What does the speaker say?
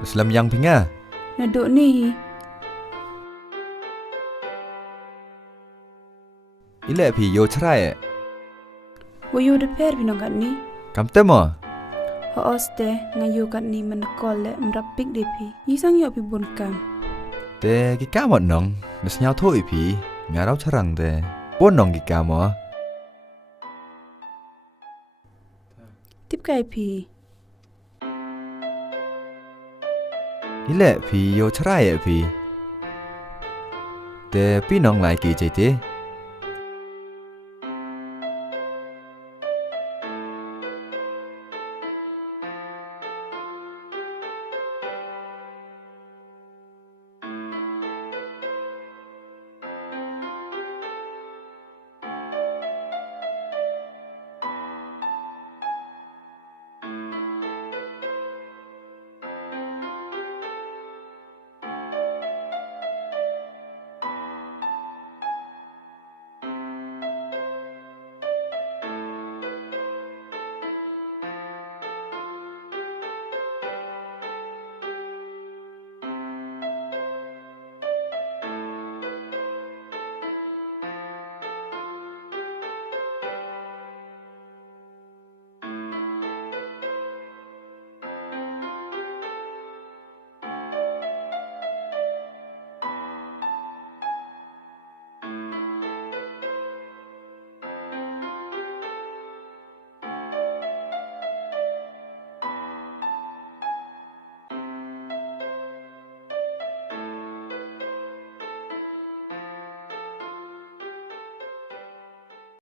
Selam yang pinga. Naduk ni. Ile pi yo cerai. Wayu de per pinong kat ni. Kam temo. Hooste ngayu kat ni menekol le merapik de pi. Yisang yo pi bun kam. Te kika mot nong. Nes nyau thoi pi. Ngarau cerang te. Pon nong kika mo. Tip kai pi. Ile pi yo cerai pi. Te pi nong lai ki cai te.